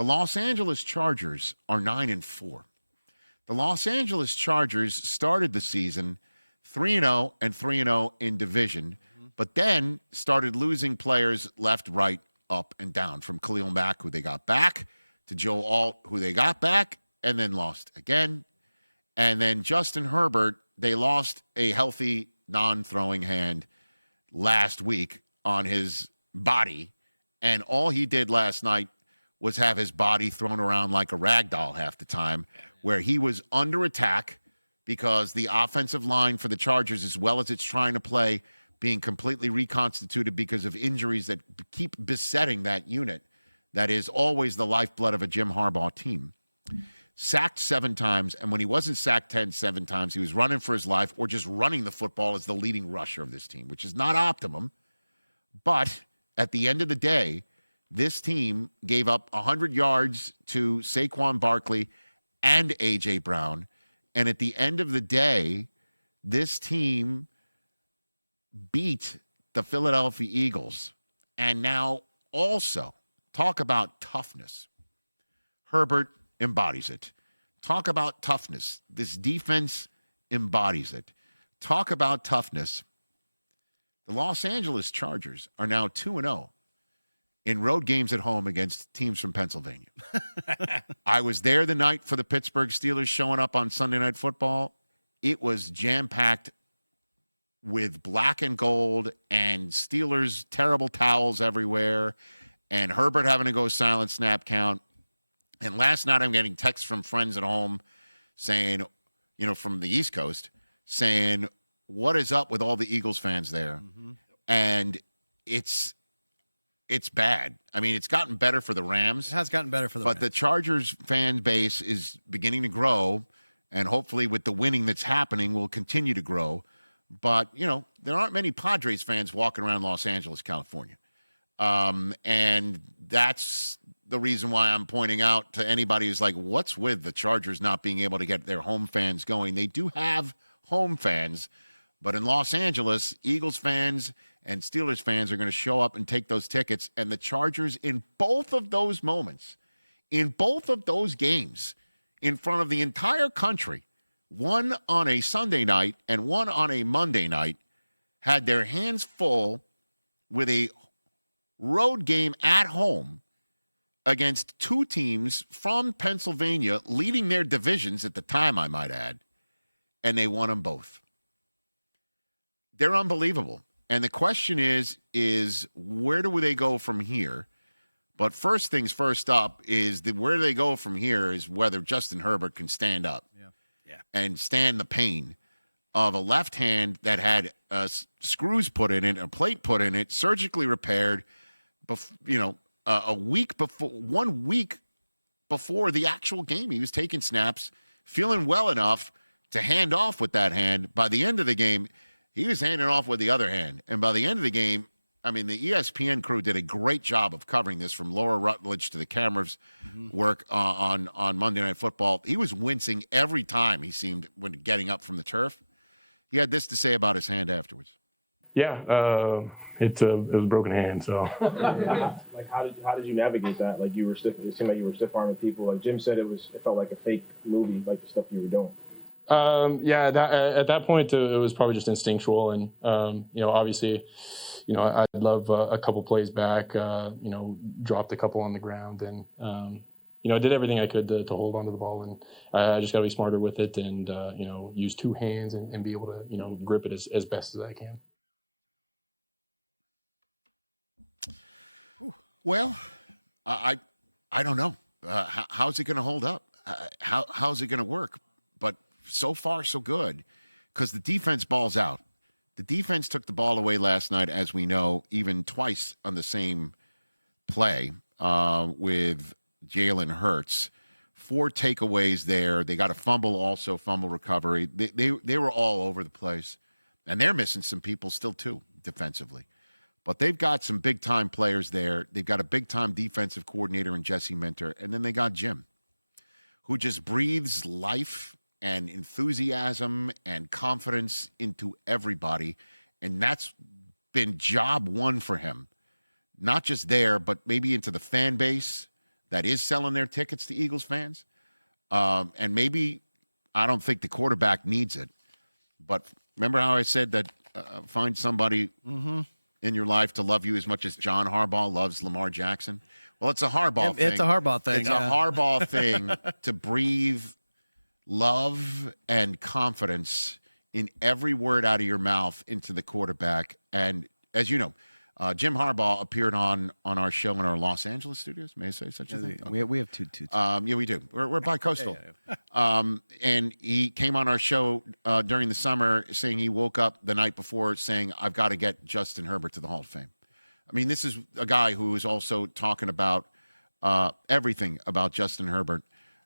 The Los Angeles Chargers are 9-4. The Los Angeles Chargers started the season 3-0 and 3-0 in division, but then started losing players left, right, up, and down, from Khalil Mack, who they got back, to Joe Alt, who they got back, and then lost again. And then Justin Herbert, they lost a healthy, non-throwing hand last week on his body, and all he did last night was have his body thrown around like a rag doll half the time, where he was under attack because the offensive line for the Chargers, as well as it's trying to play, being completely reconstituted because of injuries that keep besetting that unit that is always the lifeblood of a Jim Harbaugh team. Sacked 7 times, and when he wasn't sacked 7 times, he was running for his life or just running the football as the leading rusher of this team, which is not optimum. But at the end of the day, this team gave up 100 yards to Saquon Barkley and A.J. Brown. And at the end of the day, this team beat the Philadelphia Eagles. And now also, talk about toughness. Herbert embodies it. Talk about toughness. This defense embodies it. Talk about toughness. The Los Angeles Chargers are now 2-0 in road games at home against teams from Pennsylvania. I was there the night for the Pittsburgh Steelers showing up on Sunday Night Football. It was jam-packed with black and gold and Steelers terrible towels everywhere and Herbert having to go silent snap count. And last night I'm getting texts from friends at home saying, from the East Coast, saying, what is up with all the Eagles fans there? Mm-hmm. And it's bad. I mean, it's gotten better for the Rams. It has gotten better for the Rams. But the Chargers fan base is beginning to grow, and hopefully with the winning that's happening will continue to grow. But, there aren't many Padres fans walking around Los Angeles, California. And that's the reason why I'm pointing out to anybody who's like, what's with the Chargers not being able to get their home fans going? They do have home fans, but in Los Angeles, Eagles fans and Steelers fans are going to show up and take those tickets. And the Chargers, in both of those moments, in both of those games, in front of the entire country, one on a Sunday night and one on a Monday night, had their hands full with a road game at home against 2 teams from Pennsylvania, leading their divisions at the time, I might add, and they won them both. They're unbelievable. And the question is where do they go from here? But first things first up is where do they go from here is whether Justin Herbert can stand up and stand the pain of a left hand that had screws put in it, a plate put in it, surgically repaired, a week before, 1 week before the actual game. He was taking snaps, feeling well enough to hand off with that hand. By the end of the game, he was handing off with the other hand. And by the end of the game, I mean, the ESPN crew did a great job of covering this, from Laura Rutledge to the cameras work on Monday Night Football. He was wincing every time he seemed when getting up from the turf. He had this to say about his hand afterwards. Yeah, it was a broken hand. So, like, how did you navigate that? Like, you were stiff. It seemed like you were stiff arming people. Like Jim said, it felt like a fake movie, like the stuff you were doing. At that point, it was probably just instinctual, and obviously, I'd love a couple plays back. Dropped a couple on the ground, and I did everything I could to hold onto the ball, and I just got to be smarter with it, and use 2 hands and be able to grip it as best as I can. Well, I don't know. How's it going to hold up? How's it going to work? But so far, so good, because the defense balls out. The defense took the ball away last night, as we know, even twice on the same play with Jalen Hurts. 4 takeaways there. They got a fumble, also fumble recovery. They were all over the place, and they're missing some people still too defensively. But they've got some big-time players there. They've got a big-time defensive coordinator in Jesse Minter, and then they got Jim, who just breathes life and enthusiasm and confidence into everybody. And that's been job one for him. Not just there, but maybe into the fan base, that is selling their tickets to Eagles fans. And maybe I don't think the quarterback needs it. But remember how I said that find somebody in your life to love you as much as John Harbaugh loves Lamar Jackson? Well, it's a Harbaugh thing. It's a Harbaugh thing. It's a Harbaugh thing to breathe love and confidence in every word out of your mouth into the quarterback. And as you know, Jim Harbaugh appeared on our show in our Los Angeles studios. May I say such a thing? Okay. We have two. Yeah, we do. We're bi-coastal. And he came on our show during the summer saying he woke up the night before saying, I've got to get Justin Herbert to the Hall of Fame. I mean, this is a guy who is also talking about everything about Justin Herbert,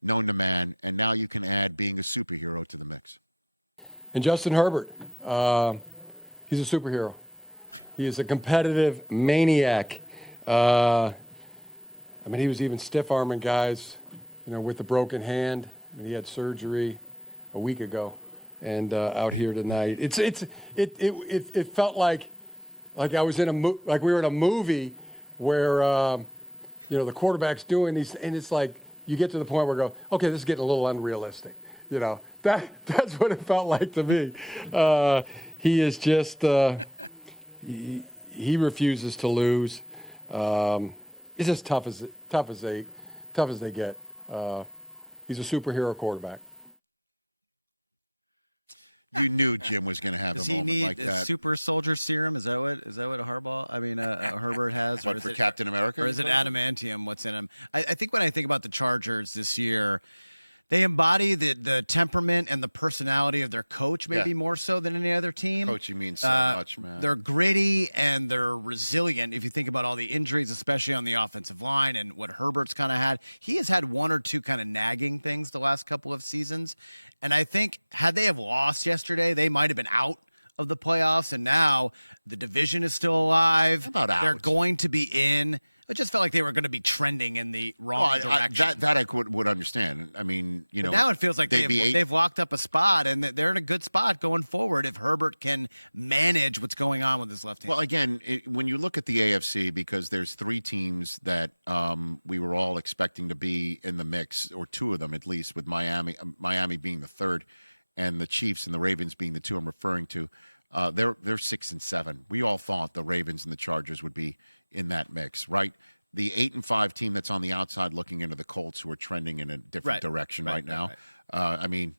known to man, and now you can add being a superhero to the mix. And Justin Herbert, he's a superhero. He is a competitive maniac. I mean, he was even stiff-arming guys, with a broken hand. I mean, he had surgery a week ago, and out here tonight. It felt like I was like we were in a movie where the quarterback's doing these, and it's like you get to the point where you go, okay, this is getting a little unrealistic. That's what it felt like to me. He is just he refuses to lose. He's just tough as they get. He's a superhero quarterback. You knew Jim was going to have a moment like that. Does he need super soldier serum? Is that what Harbaugh? I mean, Herbert has. What, for Captain America? Or is it adamantium? What's in him? I think when I think about the Chargers this year, they embody the temperament and the personality of their coach, maybe more so than any other team. Coaching means so much, man. They're gritty and they're resilient. If you think about all the injuries, especially on the offensive line and what Herbert's kind of had, he has had one or two kind of nagging things the last couple of seasons. And I think had they have lost yesterday, they might have been out of the playoffs. And now the division is still alive. How about out? They're going to be in. It just felt like they were going to be trending in the wrong direction. That I would understand. I mean, but now it feels like they've locked up a spot, and they're in a good spot going forward if Herbert can manage what's going on with his left hand. Well, again, when you look at the AFC, because there's three teams that we were all expecting to be in the mix, or two of them at least, with Miami being the third, and the Chiefs and the Ravens being the two I'm referring to. They're 6 and 7. We all thought the Ravens and the Chargers would be in that mix, right? The 8 and 5 team that's on the outside looking into the Colts, who are trending in a different direction right now. I mean,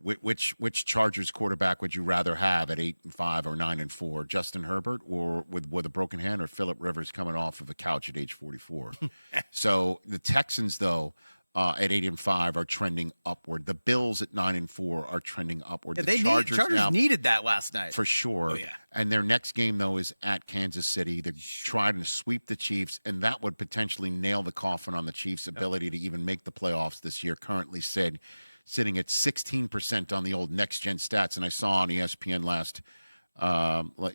which Chargers quarterback would you rather have at 8 and 5 or 9 and 4? Justin Herbert, or with a broken hand, or Phillip Rivers coming off of the couch at age 44? So the Texans, though, at 8 and 5 are trending upward. The Bills at 9 and 4 are trending upward. Yeah, Chargers now, needed that last night for sure. Oh, yeah. And their next game though is at Kansas City. They're trying to sweep the Chiefs, and that would potentially nail the coffin on the Chiefs' ability to even make the playoffs this year. Currently sitting at 16% on the old next gen stats. And I saw on ESPN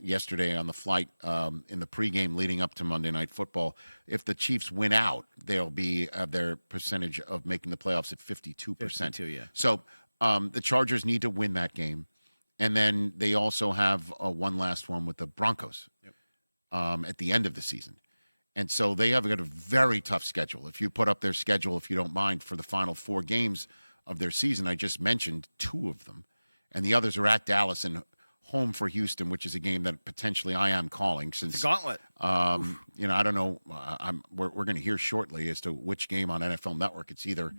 yesterday on the flight in the pregame leading up to Monday Night Football, if the Chiefs win out, they'll be their percentage of making the playoffs at 52%. 52, yeah. So the Chargers need to win that game. And then they also have one last one with the Broncos at the end of the season. And so they have got a very tough schedule. If you put up their schedule, if you don't mind, for the final 4 games of their season, I just mentioned 2 of them. And the others are at Dallas and home for Houston, which is a game that potentially I am calling. Since it's a gauntlet. I don't know. We're going to hear shortly as to which game on NFL Network. It's either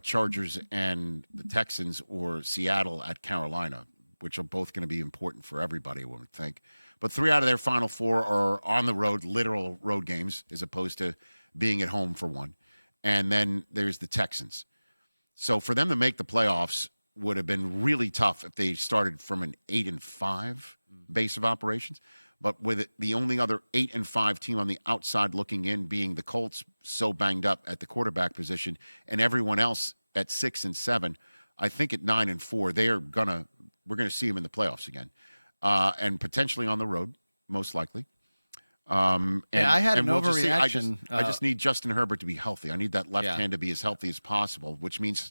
Chargers and the Texans or Seattle at Carolina, which are both going to be important for everybody, I would think. But 3 out of their final 4 are on the road, literal road games, as opposed to being at home for one. And then there's the Texans. So for them to make the playoffs would have been really tough if they started from an 8 and 5 base of operations. But with the only other 8 and 5 team on the outside looking in being the Colts, so banged up at the quarterback position, and everyone else at 6 and 7, I think at 9 and 4, we're gonna see them in the playoffs again, and potentially on the road, most likely. I had an overreaction. I just need Justin Herbert to be healthy. I need that left hand to be as healthy as possible, which means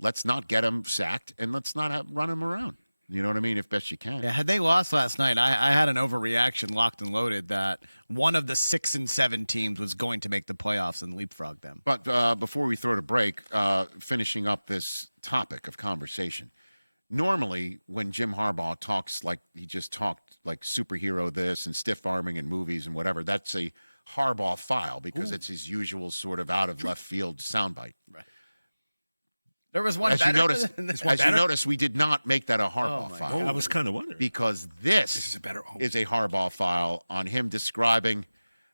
let's not get him sacked and let's not run him around. You know what I mean? If best you can. Yeah, had they lost last night, I had an overreaction locked and loaded that one of the 6 and 7 teams was going to make the playoffs and leapfrog them. But before we throw to break, finishing up this topic of conversation, normally when Jim Harbaugh talks like he just talked like superhero this and stiff arming and movies and whatever, that's a Harbaugh file because it's his usual sort of out of left field soundbite. Right. There was one As you better. notice, we did not make that a Harbaugh file. I was kind of wondering. Because this is a Harbaugh file on him describing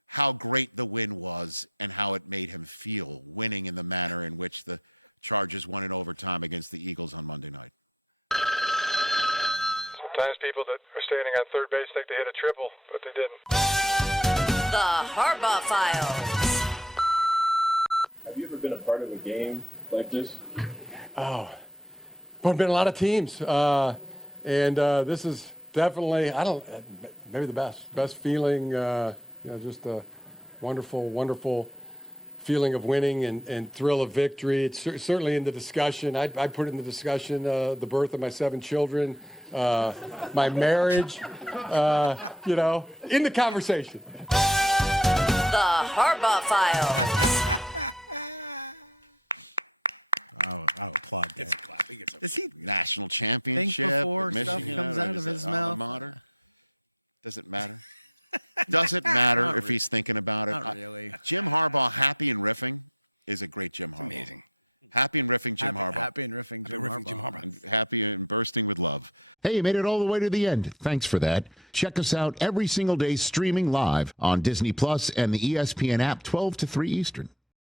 how great the win was and how it made him feel winning in the manner in which the Chargers won in overtime against the Eagles on Monday night. Sometimes people that are standing on third base think they hit a triple, but they didn't. The Harbaugh Files. Have you ever been a part of a game like this? Oh, but been a lot of teams, and this is definitely maybe the best feeling. Just a wonderful feeling of winning and thrill of victory. It's certainly in the discussion. I put in the discussion the birth of my 7 children, my marriage. In the conversation. The Harbaugh Files. I'll applaud that. Is he National championship before at stuff Michigan, comes out of his mouth? mater. Does it matter? Does it matter Not if he's thinking about it? Not really. Jim Harbaugh, happy and riffing, is a great Jim Harbaugh. Amazing. Happy and riffing Jim Harbaugh. Happy and riffing Jim Harbaugh. And happy and bursting with love. Hey, you made it all the way to the end. Thanks for that. Check us out every single day streaming live on Disney Plus and the ESPN app 12 to 3 Eastern.